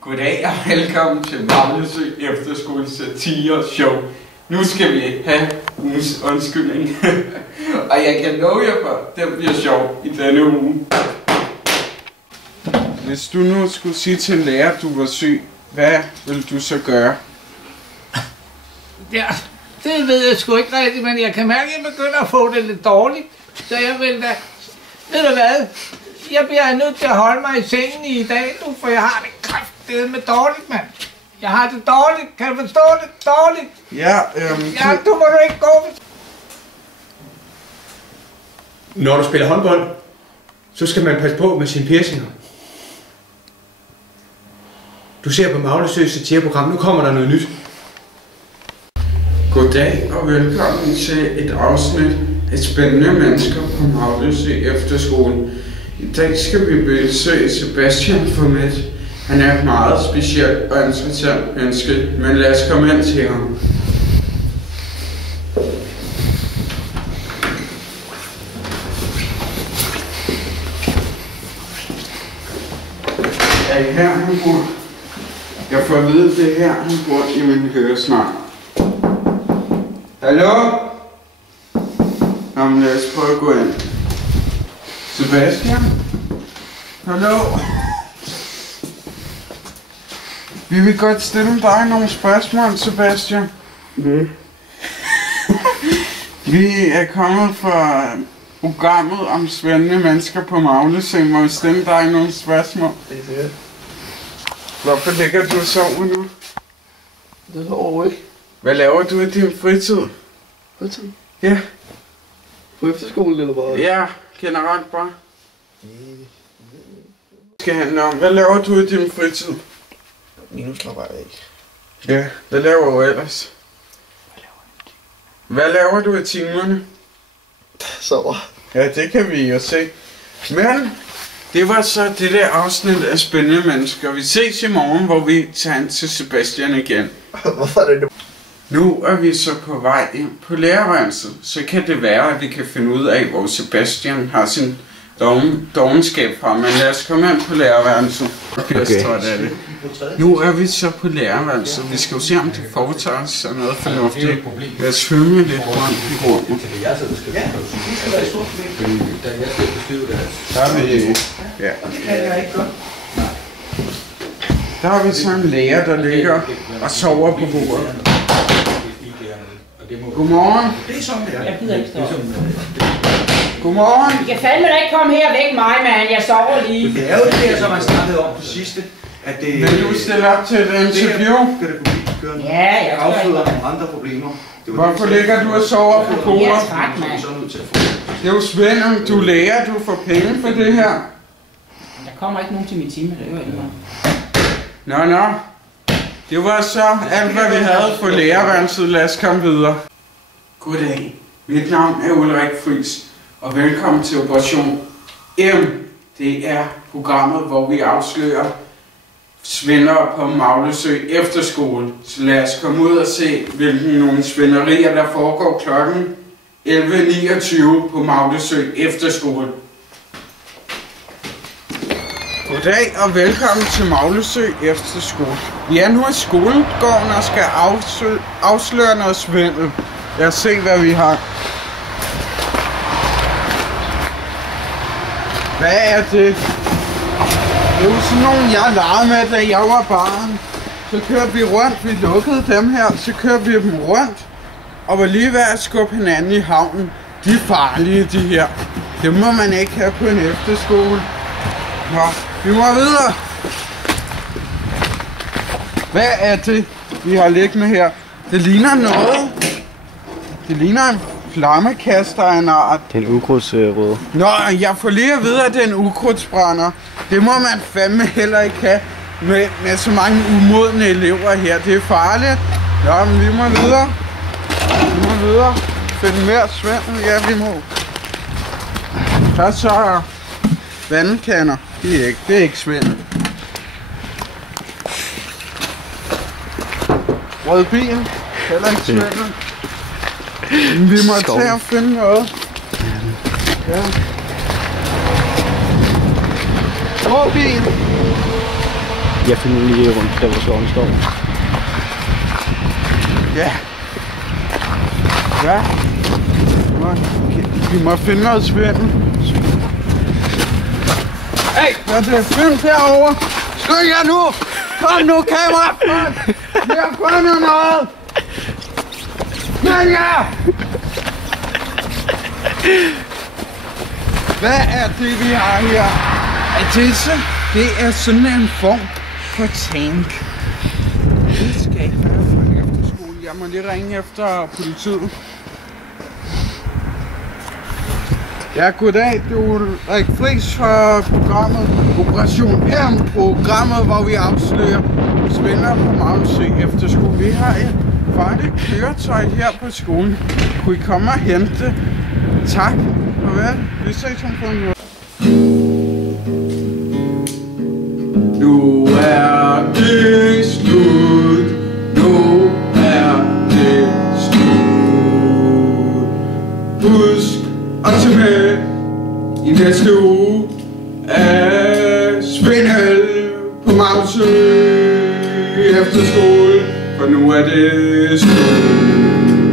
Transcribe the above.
Goddag og velkommen til Maglesø Efterskole Satire Show. Nu skal vi have ugens undskyldning. Og jeg kan love jer for, at det bliver sjov i denne uge. Hvis du nu skulle sige til en lærer, at du var syg, hvad vil du så gøre? Ja, det ved jeg sgu ikke rigtigt, men jeg kan mærke, at jeg begynder at få det lidt dårligt. Så jeg vil da... Ved du hvad? Jeg bliver nødt til at holde mig i sengen i dag nu, for jeg har det kraftedeme dårligt, mand. Jeg har det dårligt. Kan du forstå det? Dårligt. Ja, ja, du må du ikke gå. Når du spiller håndbold, så skal man passe på med sine piercinger. Du ser på Maglesø Satireprogram. Nu kommer der noget nyt. Goddag og velkommen til et afsnit af Spændende Mennesker på Maglesø Efterskole. I dag skal vi besøge Sebastian Formet. Han er et meget specielt og interessant menneske, men lad os komme ind til ham. Er I her, han bor? Jeg får at vide, det her, han bor i min høresnegl. Hallo? Jamen, lad os prøve at gå ind. Sebastian? Hallo? Vi vil godt stille dig nogle spørgsmål, Sebastian. Vi er kommet fra programmet om spændende mennesker på Maglesø. Må vi stille dig nogle spørgsmål? Det er det. Hvorfor ligger du og sover nu? Det er overhovedet ikke. Hvad laver du i din fritid? Fritid? Ja. På efterskole eller hvad? Ja, generelt bare. Skal handle om, hvad laver du i din fritid? Minus slapper jeg ikke. Ja, hvad laver du ellers? Hvad laver du i timerne? Sover. Ja, det kan vi jo se. Men det var så det der afsnit af Spændende Mennesker. Vi ses i morgen, hvor vi tager ind til Sebastian igen. Hvorfor er det nu? Nu er vi så på vej ind på lærerværelset. Så kan det være, at vi kan finde ud af, hvor Sebastian har sin dovenskab fra. Men lad os komme ind på lærerværelset. Okay. Nu er vi så på lærerværelset. Vi skal jo se, om de foretager sig noget fornuftigt. Lad os følge lidt rundt i rummet. Der er vi... Ja. Der har vi så en lærer, der ligger og sover på bordet. Godmorgen. Jeg gider ikke stå. Godmorgen. I kan fandme da ikke komme her væk mig, mand. Jeg sover lige. Det er jo det der, som man snakkede om på sidste. At det, Vil du stille op til et interview? Skal det kunne køre Ja, jeg tror afføder nogle andre problemer. Hvorfor ligger du og sover på bordet? Jeg er træt, mand. Det er jo svindel. Du lærer, du får penge for det her. Der kommer ikke nogen til min time, det hører I mig. Nå. Det var så alt, hvad vi havde for lærerværelset. Lad os komme videre. Goddag. Mit navn er Ulrik Friis, og velkommen til Operation M. Det er programmet, hvor vi afslører svindere på Maglesø Efterskole. Så lad os komme ud og se, hvilke nogle svinderier, der foregår klokken 11.29 på Maglesø Efterskole. Goddag og velkommen til Maglesø Efterskole. Vi er nu i skolegården og skal afsløre noget svindel. Lad os se, hvad vi har. Hvad er det? Det er jo sådan nogle, jeg legede med, da jeg var barn. Så kørte vi rundt, vi lukkede dem her, så kørte vi dem rundt. Og var lige ved at skubbe hinanden i havnen. De er farlige, de her. Det må man ikke have på en efterskole. Nå, vi må videre. Hvad er det, vi har liggende her? Det ligner noget. Det ligner en flammekaster af en art. Det er en ukrudtsrød. Nå, jeg får lige at vide, at det er en ukrudtsbrænder. Det må man fandme heller ikke have med så mange umodne elever her. Det er farligt. Nå, men vi må videre. Vi må videre. Finde mere svindel. Ja, vi må. Der er så vandkander. Det er ikke svindel. Rød bil. Heller ikke svindel. Vi må tage og finde noget. Ja. Rød bil. Jeg finder lige rundt der, hvor skoven står. Ja. Ja. Vi må finde noget svindel. Hey, hvad er det? Find derovre. Skynd jer nu. Kom nu, kamera. Jeg finder noget. Men ja. Hvad er det, vi har her? Er det er sådan en form for tank. Det skal ikke være for en efterskole. Jeg må lige ringe efter politiet. Ja, goddag. Det er Ulrik Friis fra programmet Operation M. Programmet, hvor vi afslører svindlere på Maglesø Efterskole. Vi har et farligt køretøj her på skolen. Kunne I komme og hente? Tak. Farvel. Vi ses om på en måde. Nu er det slut. Nu er det slut. Husk at tage med i næste uge af svindel på Maglesø Efterskole. For nu er det slut.